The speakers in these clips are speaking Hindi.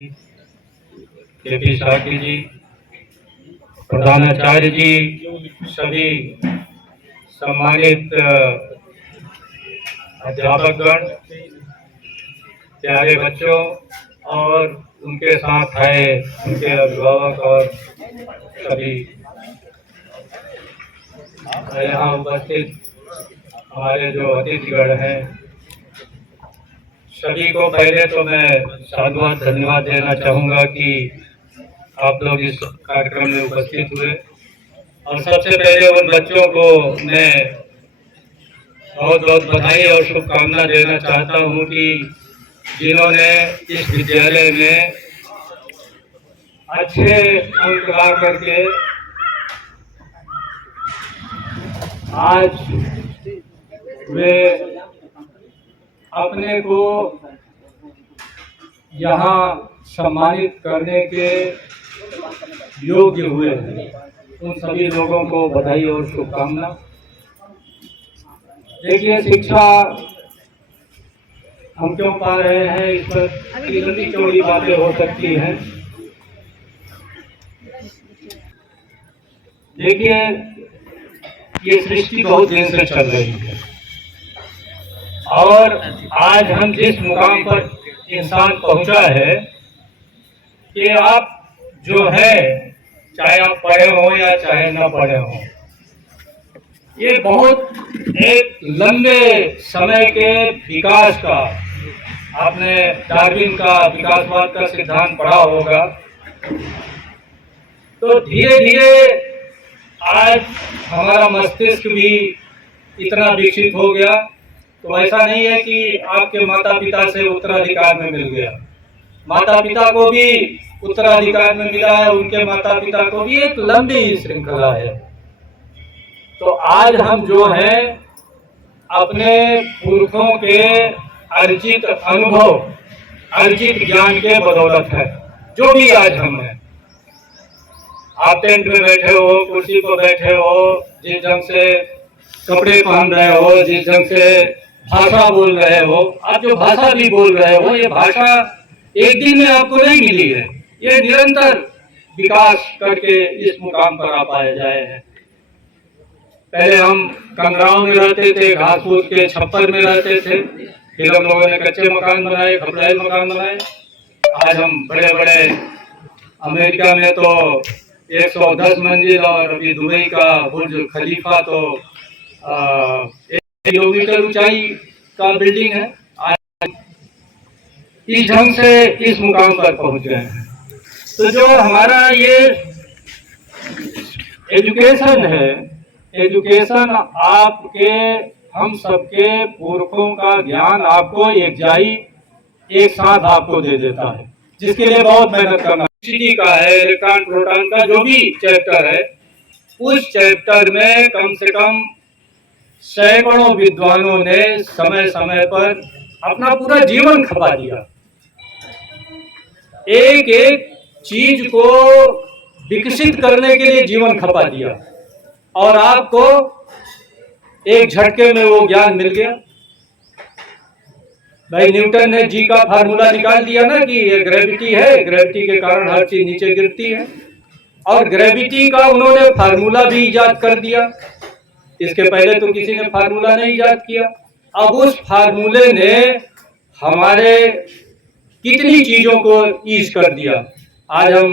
केपी साकी जी, प्रधानाचार्य जी, सभी सम्मानित अध्यापकगण, प्यारे बच्चों और उनके साथ आए उनके अभिभावक और सभी यहाँ उपस्थित हमारे जो अतिथिगण हैं, सभी को पहले तो मैं साधुवाद धन्यवाद देना चाहूँगा कि आप लोग इस कार्यक्रम में उपस्थित हुए। और सबसे पहले उन बच्चों को मैं बहुत बहुत बधाई और शुभकामना देना चाहता हूँ कि जिन्होंने इस विद्यालय में अच्छे अंक ला करके आज वे अपने को यहाँ सम्मानित करने के योग्य हुए हैं। उन सभी लोगों को बधाई और शुभकामना। देखिए, शिक्षा हम क्यों पा रहे हैं, इस पर लंबी चौड़ी बातें हो सकती हैं। देखिए, ये सृष्टि बहुत दिन से चल रही है और आज हम जिस मुकाम पर इंसान पहुंचा है कि आप जो है, चाहे आप पढ़े हो या चाहे न पढ़े हो, ये बहुत एक लंबे समय के विकास का, आपने डार्विन का विकासवाद का सिद्धांत पढ़ा होगा, तो धीरे धीरे आज हमारा मस्तिष्क भी इतना विकसित हो गया। तो ऐसा नहीं है कि आपके माता पिता से उत्तराधिकार में मिल गया, माता पिता को भी उत्तराधिकार में मिला है, उनके माता पिता को भी, एक लंबी श्रृंखला है। तो आज हम जो है अपने पुरखों के अर्जित अनुभव, अर्जित ज्ञान के बदौलत है जो भी आज हम हैं। आप टेंट में बैठे हो, कुर्सी पर बैठे हो, जिस ढंग से कपड़े पहन रहे हो, जिस ढंग से भाषा बोल रहे हो, आप जो भाषा भी बोल रहे हो, ये भाषा एक दिन में आपको नहीं मिली है, ये निरंतर विकास करके इस मुकाम पर आप आए जाए हैं। पहले हम कंगराव में रहते थे, घास फूस के छप्पर में रहते थे, फिर हम लोगों ने कच्चे मकान बनाए, खपड़ाई मकान बनाए। आज हम बड़े बड़े, अमेरिका में तो 110 मंजिल और अभी दुबई का बुर्ज खलीफा तो 1 किलोमीटर ऊंचाई का बिल्डिंग है। आज इस ढंग से इस मुकाम पर पहुंच गए हैं। तो जो हमारा ये एजुकेशन है, एजुकेशन आपके, हम सबके पुरखों का ज्ञान आपको एक साथ आपको दे देता है, जिसके लिए बहुत मेहनत करना। इलेक्ट्रिसिटी का है, इलेक्ट्रॉन प्रोटॉन का जो भी चैप्टर है, उस चैप्टर में कम से कम सैकड़ों विद्वानों ने समय समय पर अपना पूरा जीवन खपा दिया, एक एक चीज को विकसित करने के लिए जीवन खपा दिया, और आपको एक झटके में वो ज्ञान मिल गया। भाई न्यूटन ने जी का फार्मूला निकाल दिया ना कि ये ग्रेविटी है, ग्रेविटी के कारण हर चीज नीचे गिरती है, और ग्रेविटी का उन्होंने फार्मूला भी इजाद कर दिया। इसके पहले तो किसी ने फार्मूला नहीं इजाद किया। अब उस फार्मूले ने हमारे कितनी चीजों को ईज कर दिया। आज हम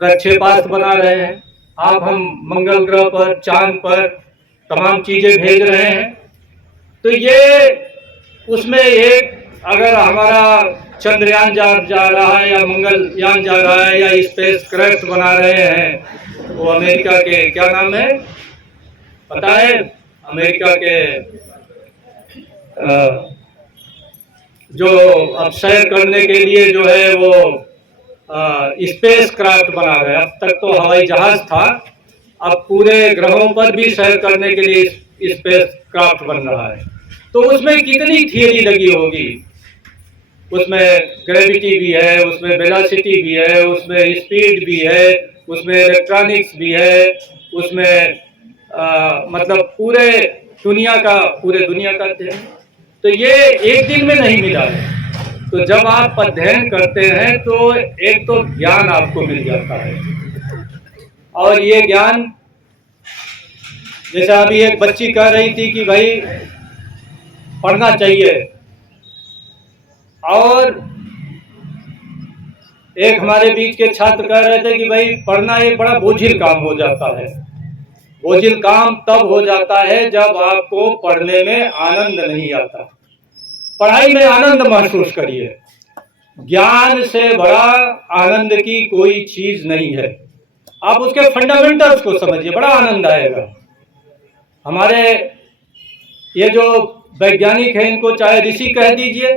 प्रक्षेपास्त्र बना रहे हैं, आप हम मंगल ग्रह पर, चांद पर तमाम चीजें भेज रहे हैं। तो ये उसमें एक, अगर हमारा चंद्रयान जा रहा है या मंगलयान जा रहा है या स्पेस क्राफ्ट बना रहे हैं, वो अमेरिका के, क्या नाम है पता है, अमेरिका के जो अब सैर करने के लिए जो है वो स्पेस क्राफ्ट बना रहे हैं। अब तक तो हवाई जहाज था, अब पूरे ग्रहों पर भी सैर करने के लिए स्पेस क्राफ्ट बन रहा है। तो उसमें कितनी थियरी लगी होगी, उसमें ग्रेविटी भी है, उसमें वेलोसिटी भी है, उसमें स्पीड भी है, उसमें इलेक्ट्रॉनिक्स भी है, उसमें मतलब पूरे दुनिया का अध्ययन। तो ये एक दिन में नहीं मिला है, तो जब आप अध्ययन करते हैं तो एक तो ज्ञान आपको मिल जाता है, और ये ज्ञान, जैसे अभी एक बच्ची कह रही थी कि भाई पढ़ना चाहिए, और एक हमारे बीच के छात्र कह रहे थे कि भाई पढ़ना एक बड़ा बोझिल काम हो जाता है। बोझिल काम तब हो जाता है जब आपको पढ़ने में आनंद नहीं आता। पढ़ाई में आनंद महसूस करिए, ज्ञान से बड़ा आनंद की कोई चीज नहीं है। आप उसके फंडामेंटल्स को समझिए, बड़ा आनंद आएगा। हमारे ये जो वैज्ञानिक हैं, इनको चाहे ऋषि कह दीजिए,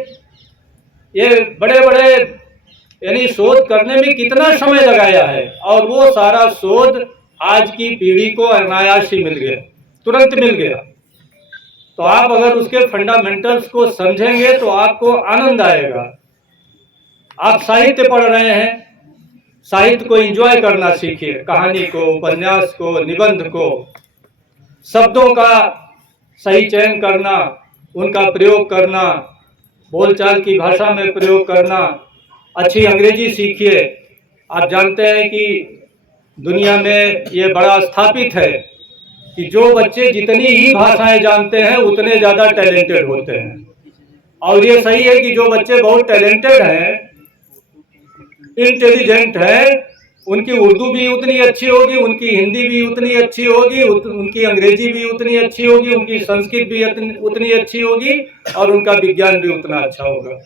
ये बड़े बड़े यानी शोध करने में कितना समय लगाया है, और वो सारा शोध आज की पीढ़ी को अनायास ही मिल गया, तुरंत मिल गया। तो आप अगर उसके फंडामेंटल्स को समझेंगे तो आपको आनंद आएगा। आप साहित्य पढ़ रहे हैं, साहित्य को एंजॉय करना सीखिए, कहानी को, उपन्यास को, निबंध को, शब्दों का सही चयन करना, उनका प्रयोग करना, बोलचाल की भाषा में प्रयोग करना, अच्छी अंग्रेजी सीखिए। आप जानते हैं कि दुनिया में ये बड़ा स्थापित है कि जो बच्चे जितनी ही भाषाएं जानते हैं उतने ज़्यादा टैलेंटेड होते हैं, और ये सही है कि जो बच्चे बहुत टैलेंटेड हैं, इंटेलिजेंट हैं, उनकी उर्दू भी उतनी अच्छी होगी, उनकी हिंदी भी उतनी अच्छी होगी, उनकी अंग्रेजी भी उतनी अच्छी होगी, उनकी संस्कृत भी उतनी अच्छी होगी, और उनका विज्ञान भी उतना अच्छा होगा,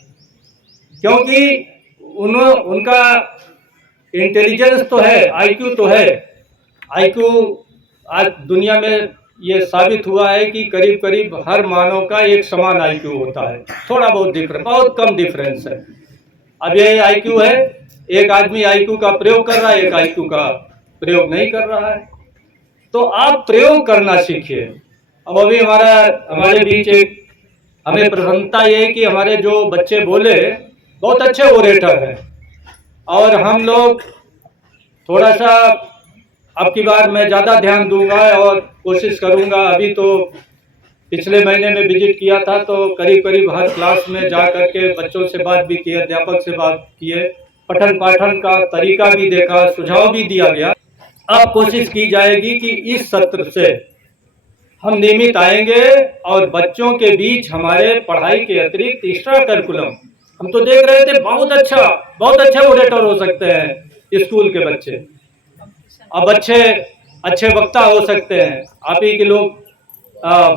क्योंकि उनका इंटेलिजेंस तो है, आईक्यू तो है। आईक्यू आज दुनिया में ये साबित हुआ है कि करीब करीब हर मानव का एक समान आईक्यू होता है, थोड़ा बहुत डिफरेंस, बहुत कम डिफरेंस है। अब ये आईक्यू है, एक आदमी आईक्यू का प्रयोग कर रहा है, एक आईक्यू का प्रयोग नहीं कर रहा है। तो आप प्रयोग करना सीखिए। अब अभी हमारे बीच एक हमें प्रसन्नता ये है कि हमारे जो बच्चे बोले बहुत अच्छे ओरेटर हैं, और हम लोग थोड़ा सा अब की बार मैं ज़्यादा ध्यान दूंगा और कोशिश करूंगा। अभी तो पिछले महीने में विजिट किया था, तो करीब करीब हर क्लास में जा करके बच्चों से बात भी की, अध्यापक से बात किए, पठन पाठन का तरीका भी देखा, सुझाव भी दिया गया। अब कोशिश की जाएगी कि इस सत्र से हम नियमित आएंगे और बच्चों के बीच हमारे पढ़ाई के अतिरिक्त एक्स्ट्रा करिकुलम, हम तो देख रहे थे बहुत अच्छे ओरेटर हो सकते हैं स्कूल के बच्चे, अब अच्छे वक्ता हो सकते हैं, आप ही के लोग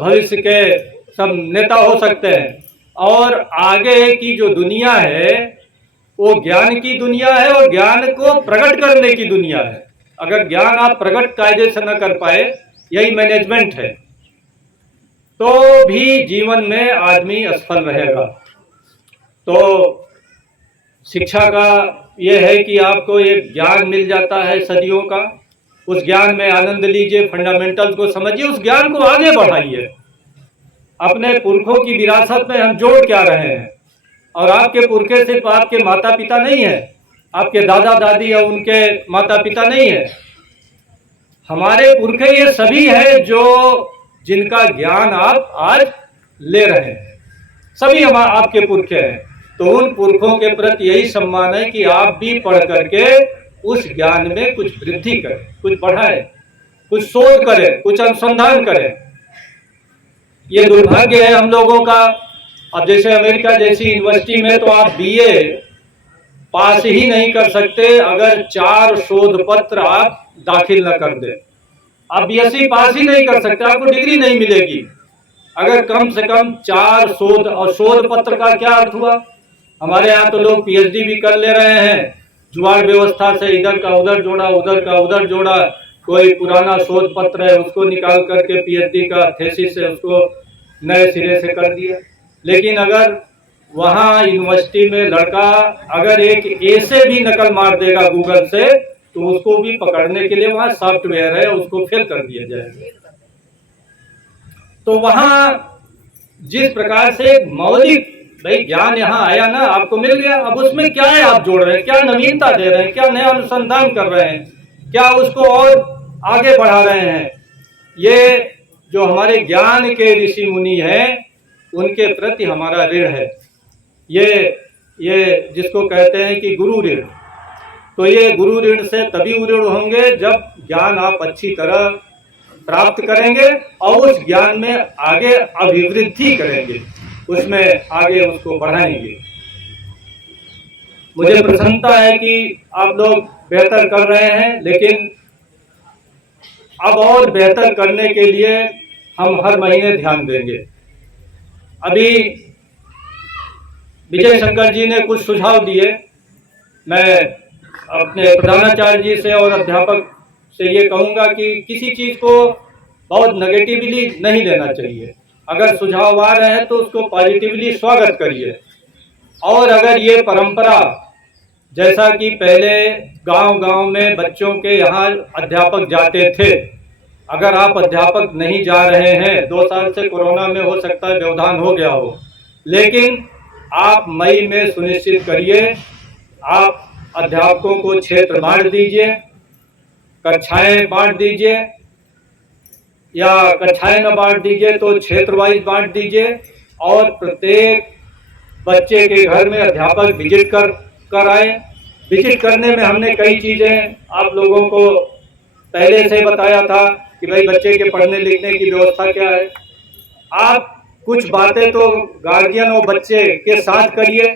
भविष्य के सब नेता हो सकते हैं, और आगे की जो दुनिया है वो ज्ञान की दुनिया है, और ज्ञान को प्रकट करने की दुनिया है। अगर ज्ञान आप प्रकट कायदे से न कर पाए, यही मैनेजमेंट है, तो भी जीवन में आदमी असफल रहेगा। तो शिक्षा का ये है कि आपको एक ज्ञान मिल जाता है सदियों का, उस ज्ञान में आनंद लीजिए, फंडामेंटल को समझिए, उस ज्ञान को आगे बढ़ाइए। अपने पुरखों की विरासत में हम जोड़ क्या रहे हैं, और आपके पुरखे सिर्फ आपके माता पिता नहीं है, आपके दादा दादी या उनके माता पिता नहीं है, हमारे पुरखे ये सभी है जो जिनका ज्ञान आप आज ले रहे हैं, सभी हम आपके पुरखे हैं। तो उन पुरखों के प्रति यही सम्मान है कि आप भी पढ़ करके उस ज्ञान में कुछ वृद्धि करें, कुछ बढ़ाएं, कुछ शोध करें, कुछ अनुसंधान करें। ये दुर्भाग्य है हम लोगों का। अब जैसे अमेरिका जैसी यूनिवर्सिटी में तो आप बीए पास ही नहीं कर सकते अगर 4 शोध पत्र आप दाखिल न कर दें। आप बीएससी पास ही नहीं कर सकते, आपको डिग्री नहीं मिलेगी अगर कम से कम 4 शोध, और शोध पत्र का क्या अर्थ हुआ? हमारे यहाँ तो लोग पीएचडी भी कर ले रहे हैं, जुगाड़ व्यवस्था से इधर का उधर जोड़ा, उधर का उधर जोड़ा, कोई पुराना शोध पत्र है उसको निकाल करके पीएचडी का थीसिस से उसको नए सिरे से कर दिया। लेकिन अगर वहाँ यूनिवर्सिटी में लड़का अगर एक ए से भी नकल मार देगा गूगल से, तो उसको भी पकड़ने के लिए वहाँ सॉफ्टवेयर है, उसको फेल कर दिया जाएगा। तो वहाँ जिस प्रकार से मौलिक भाई ज्ञान यहाँ आया ना, आपको मिल गया, अब उसमें क्या है आप जोड़ रहे हैं, क्या नवीनता दे रहे हैं, क्या नया अनुसंधान कर रहे हैं, क्या उसको और आगे बढ़ा रहे हैं। ये जो हमारे ज्ञान के ऋषि मुनि हैं उनके प्रति हमारा ऋण है। ये ये जिसको कहते हैं कि गुरु ऋण, तो ये गुरु ऋण से तभी ऋण होंगे जब ज्ञान आप अच्छी तरह प्राप्त करेंगे और उस ज्ञान में आगे अभिवृद्धि करेंगे, उसमें आगे उसको बढ़ाएंगे। मुझे प्रसन्नता है कि आप लोग बेहतर कर रहे हैं, लेकिन अब और बेहतर करने के लिए हम हर महीने ध्यान देंगे। अभी विजय शंकर जी ने कुछ सुझाव दिए, मैं अपने प्रधानाचार्य जी से और अध्यापक से ये कहूँगा कि किसी चीज़ को बहुत नेगेटिवली नहीं लेना चाहिए। अगर सुझाव आ रहे हैं तो उसको पॉजिटिवली स्वागत करिए। और अगर ये परंपरा, जैसा कि पहले गांव-गांव में बच्चों के यहाँ अध्यापक जाते थे, अगर आप अध्यापक नहीं जा रहे हैं, 2 साल से कोरोना में हो सकता है व्यवधान हो गया हो, लेकिन आप मई में सुनिश्चित करिए, आप अध्यापकों को क्षेत्र बांट दीजिए, कक्षाएं बांट दीजिए, या कक्षाएं न बांट दीजिए तो क्षेत्र वाइज बांट दीजिए, और प्रत्येक बच्चे के घर में अध्यापक विजिट कर आए। विजिट करने में हमने कई चीज़ें आप लोगों को पहले से बताया था कि भाई बच्चे के पढ़ने लिखने की व्यवस्था क्या है। आप कुछ बातें तो गार्जियन और बच्चे के साथ करिए,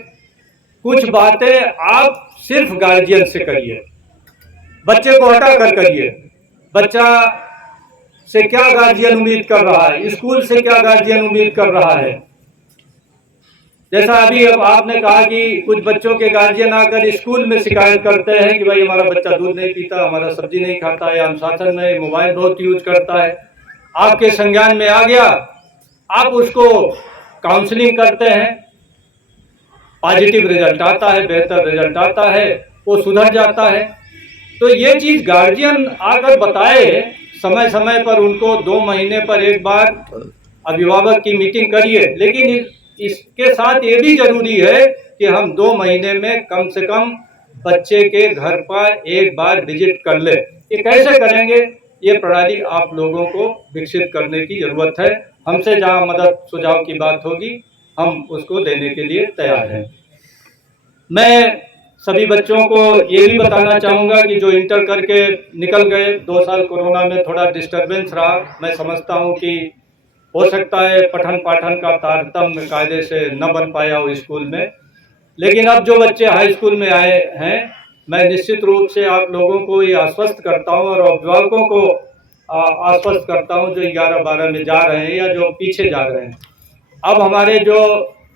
कुछ बातें आप सिर्फ गार्जियन से करिए, बच्चे को हटा कर करिए। बच्चा से क्या गार्जियन उम्मीद कर रहा है, स्कूल से क्या गार्जियन उम्मीद कर रहा है। जैसा अभी अब आपने कहा कि कुछ बच्चों के गार्जियन आकर स्कूल में शिकायत करते हैं कि भाई हमारा बच्चा दूध नहीं पीता, हमारा सब्जी नहीं खाता है, अनुशासन में मोबाइल बहुत यूज करता है। आपके संज्ञान में आ गया, आप उसको काउंसलिंग करते हैं, पॉजिटिव रिजल्ट आता है, बेहतर रिजल्ट आता है, वो सुधर जाता है। तो ये चीज़ गार्जियन आकर बताए, समय समय पर उनको 2 महीने पर एक बार अभिभावक की मीटिंग करिए। लेकिन इसके साथ ये भी जरूरी है कि हम 2 महीने में कम से कम बच्चे के घर पर एक बार विजिट कर ले। ये कैसे करेंगे, ये प्रणाली आप लोगों को विकसित करने की जरूरत है। हमसे जहाँ मदद सुझाव की बात होगी, हम उसको देने के लिए तैयार हैं। मैं सभी बच्चों को ये भी बताना चाहूँगा कि जो इंटर करके निकल गए, 2 साल कोरोना में थोड़ा डिस्टर्बेंस रहा, मैं समझता हूँ कि हो सकता है पठन पाठन का तारतम्य कायदे से न बन पाया हो स्कूल में, लेकिन अब जो बच्चे हाई स्कूल में आए हैं, मैं निश्चित रूप से आप लोगों को ये आश्वस्त करता हूँ और अभिभावकों को आश्वस्त करता हूँ जो 11-12 में जा रहे हैं या जो पीछे जा रहे हैं। अब हमारे जो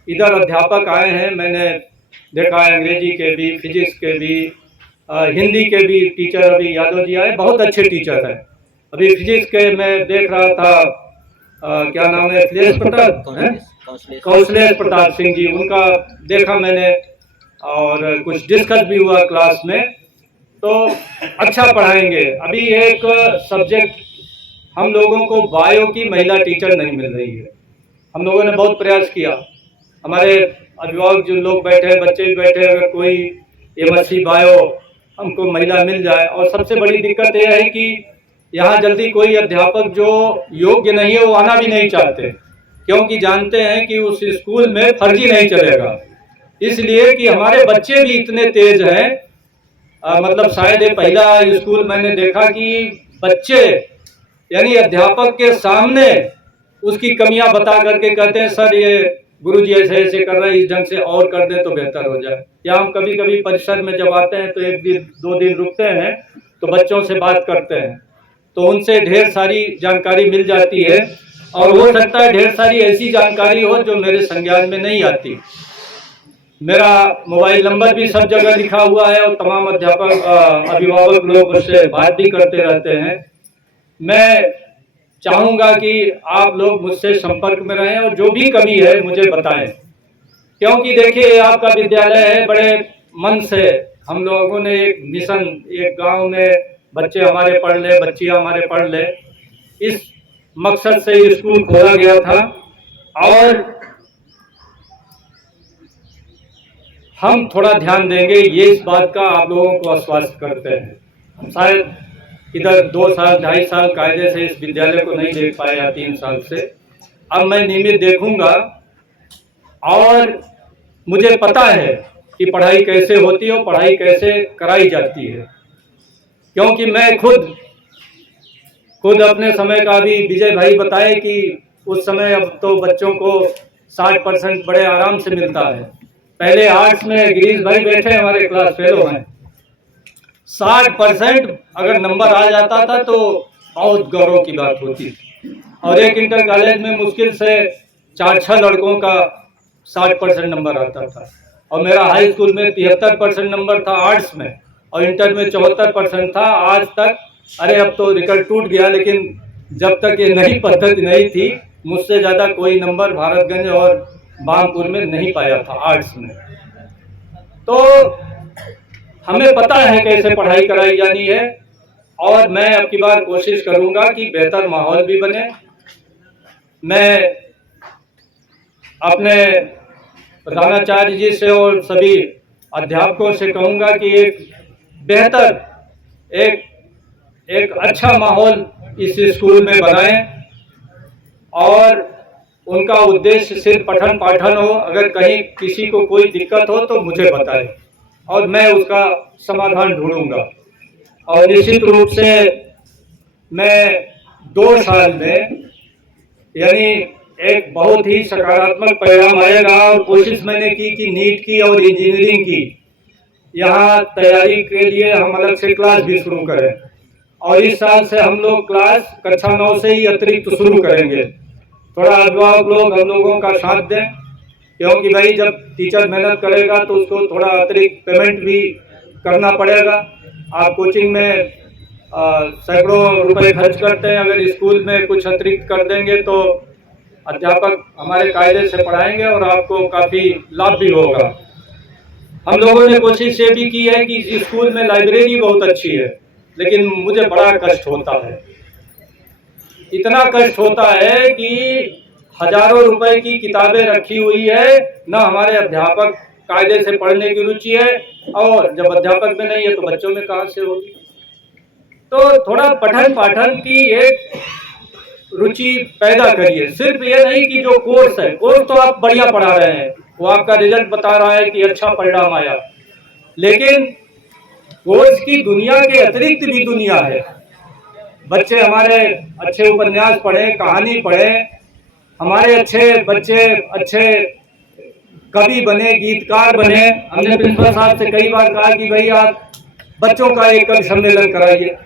इधर अध्यापक आए हैं, मैंने देखा है अंग्रेजी के भी, फिजिक्स के भी, हिंदी के भी टीचर अभी यादव जी आए, बहुत अच्छे टीचर हैं। अभी फिजिक्स के मैं देख रहा था, क्या नाम है, कौशलेश प्रताप सिंह जी, उनका देखा मैंने और कुछ डिस्कस भी हुआ क्लास में, तो अच्छा पढ़ाएंगे। अभी एक सब्जेक्ट हम लोगों को बायो की महिला टीचर नहीं मिल रही है। हम लोगों ने बहुत प्रयास किया, हमारे अभिभावक जो लोग बैठे हैं, बच्चे भी बैठे हैं, अगर कोई एमएससी बायो हमको महिला मिल जाए। और सबसे बड़ी दिक्कत यह है कि यहाँ जल्दी कोई अध्यापक जो योग्य नहीं है वो आना भी नहीं चाहते, क्योंकि जानते हैं कि उस स्कूल में फर्जी नहीं चलेगा। इसलिए कि हमारे बच्चे भी इतने तेज हैं, मतलब शायद ये पहला स्कूल मैंने देखा कि बच्चे यानी अध्यापक के सामने उसकी कमियां बता करके कहते हैं सर ये गुरुजी ऐसे ऐसे कर रहे हैं, इस ढंग से और कर दे तो बेहतर हो जाए। या हम कभी कभी परिसर में जब आते हैं तो 1 दिन 2 दिन रुकते हैं तो बच्चों से बात करते हैं, तो उनसे ढेर सारी जानकारी मिल जाती है। और हो सकता है ढेर सारी ऐसी जानकारी हो जो मेरे संज्ञान में नहीं आती। मेरा मोबाइल नंबर भी सब जगह लिखा हुआ है और तमाम अध्यापक अभिभावक लोग उससे बात भी करते रहते हैं। मैं चाहूँगा कि आप लोग मुझसे संपर्क में रहें और जो भी कमी है मुझे बताएं, क्योंकि देखिए आपका विद्यालय है, बड़े मन से हम लोगों ने एक मिशन, एक गांव में बच्चे हमारे पढ़ ले, बच्चियां हमारे पढ़ ले, इस मकसद से स्कूल खोला गया था। और हम थोड़ा ध्यान देंगे, ये इस बात का आप लोगों को आश्वस्त करते हैं। शायद इधर 2 साल 2.5 साल कायदे से इस विद्यालय को नहीं देख पाया, 3 साल से, अब मैं नियमित देखूंगा। और मुझे पता है कि पढ़ाई कैसे होती है और पढ़ाई कैसे कराई जाती है, क्योंकि मैं खुद अपने समय का भी विजय भाई बताए कि उस समय अब तो बच्चों को 60% बड़े आराम से मिलता है। पहले आर्ट्स में गिरीश भाई बैठे हमारे क्लास फेलो हैं, 60% अगर नंबर आ जाता था तो बहुत गौरव की बात होती थी। और एक इंटर कॉलेज में मुश्किल से 4-6 लड़कों का 60% नंबर आता था, और मेरा हाई स्कूल में 73% नंबर था आर्ट्स में, और इंटर में 74% था। आज तक, अरे अब तो रिकॉर्ड टूट गया, लेकिन जब तक ये नई पद्धति नहीं थी, मुझसे ज़्यादा कोई नंबर भारतगंज और बामपुर में नहीं पाया था आर्ट्स में। तो हमें पता है कैसे पढ़ाई कराई जानी है, और मैं अब की बार कोशिश करूंगा कि बेहतर माहौल भी बने। मैं अपने प्रधानाचार्य जी से और सभी अध्यापकों से कहूंगा कि एक बेहतर एक अच्छा माहौल इस स्कूल में बनाएं, और उनका उद्देश्य सिर्फ पठन पाठन हो। अगर कहीं किसी को कोई दिक्कत हो तो मुझे बताएं और मैं उसका समाधान ढूंढूंगा। और निश्चित रूप से मैं 2 साल में यानी एक बहुत ही सकारात्मक परिणाम आएगा, और कोशिश मैंने की कि नीट की और इंजीनियरिंग की यहाँ तैयारी के लिए हम अलग से क्लास भी शुरू करें, और इस साल से हम लोग क्लास कक्षा 9 से ही अतिरिक्त शुरू करेंगे। थोड़ा अभिभावक लोग हम लोगों का साथ दें, क्योंकि भाई जब टीचर मेहनत करेगा तो उसको थोड़ा अतिरिक्त पेमेंट भी करना पड़ेगा। आप कोचिंग में सैकड़ों रुपए खर्च करते हैं, अगर स्कूल में कुछ अतिरिक्त कर देंगे तो अध्यापक हमारे कायदे से पढ़ाएंगे और आपको काफ़ी लाभ भी होगा। हम लोगों ने कोशिश ये भी की है कि स्कूल में लाइब्रेरी बहुत अच्छी है, लेकिन मुझे बड़ा कष्ट होता है, इतना कष्ट होता है कि हजारों रुपए की किताबें रखी हुई है, ना हमारे अध्यापक कायदे से पढ़ने की रुचि है, और जब अध्यापक में नहीं है तो बच्चों में कहाँ से होगी। तो थोड़ा पठन पाठन की एक रुचि पैदा करिए। सिर्फ ये नहीं कि जो कोर्स है, कोर्स तो आप बढ़िया पढ़ा रहे हैं, वो आपका रिजल्ट बता रहा है कि अच्छा परिणाम आया, लेकिन कोर्स की दुनिया के अतिरिक्त भी दुनिया है। बच्चे हमारे अच्छे उपन्यास पढ़ें, कहानी पढ़ें, हमारे अच्छे बच्चे अच्छे कवि बने, गीतकार बने। हमने प्रिंसिपल साहब से कई बार कहा कि भाई आप बच्चों का एक कवि सम्मेलन कराइए,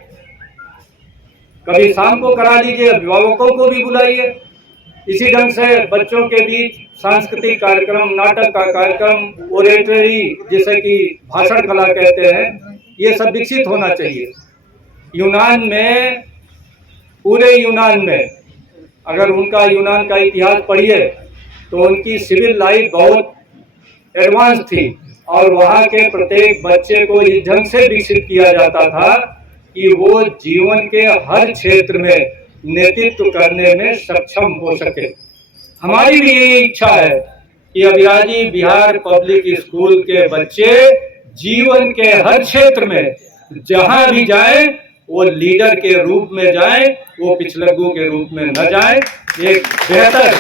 कभी शाम को करा लीजिए, अभिभावकों को भी बुलाइए। इसी ढंग से बच्चों के बीच सांस्कृतिक कार्यक्रम, नाटक का कार्यक्रम, ओरेटरी जिसे कि भाषण कला कहते हैं, ये सब विकसित होना चाहिए। यूनान में, पूरे यूनान में अगर उनका यूनान का इतिहास पढ़िए तो उनकी सिविल लाइफ बहुत एडवांस थी, और वहाँ के प्रत्येक बच्चे को इस ढंग से विकसित किया जाता था कि वो जीवन के हर क्षेत्र में नेतृत्व करने में सक्षम हो सके। हमारी भी यही इच्छा है कि अभिराजी बिहार पब्लिक स्कूल के बच्चे जीवन के हर क्षेत्र में जहां भी जाएं वो लीडर के रूप में जाएं, वो पिछलग्गू के रूप में न जाएं, एक बेहतर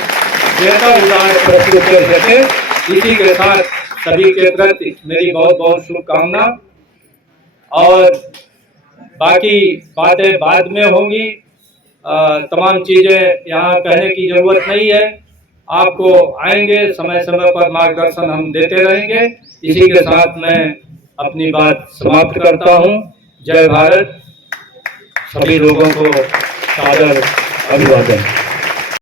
उदाहरण प्रस्तुत कर सके। इसी के साथ सभी के प्रति मेरी बहुत बहुत शुभकामना, और बाकी बातें बाद में होंगी। तमाम चीज़ें यहाँ कहने की ज़रूरत नहीं है, आपको आएंगे समय समय पर मार्गदर्शन हम देते रहेंगे। इसी के साथ मैं अपनी बात समाप्त करता हूँ। जय भारत। सभी लोगों को सादर अभिवादन।